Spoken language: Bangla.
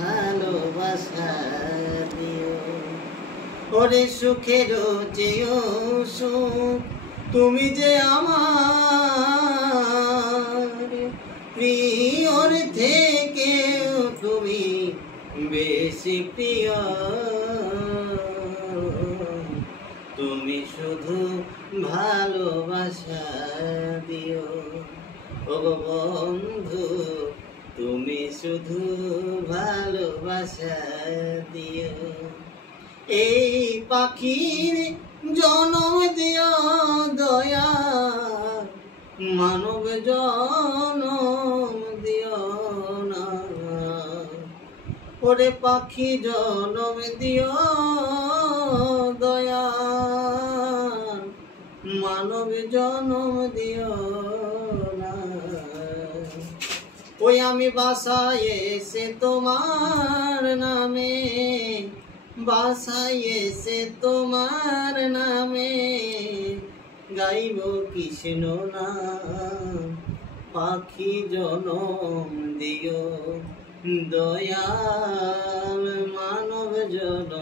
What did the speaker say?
ভালোবাসা দিও। ওরে সুখের চেয়েও সুখ, তুমি যে আমার প্রিয়র থেকেও তুমি বেশি প্রিয়। তুমি শুধু ভালোবাসা দিও। ও বন্ধু, তুমি শুধু ভালোবাসা দিও। এই পাখির জনম দিও দয়া, মানব জনম দিও না। ওরে পাখি জনম দিও দয়া, মানব জনম দিও না। ওই আমি বাসায় এসে তোমার নামে, বাসায় এসে তোমার নামে গাইব কৃষ্ণ নাম। পাখি জনম দিও দয়াল, মানব জনম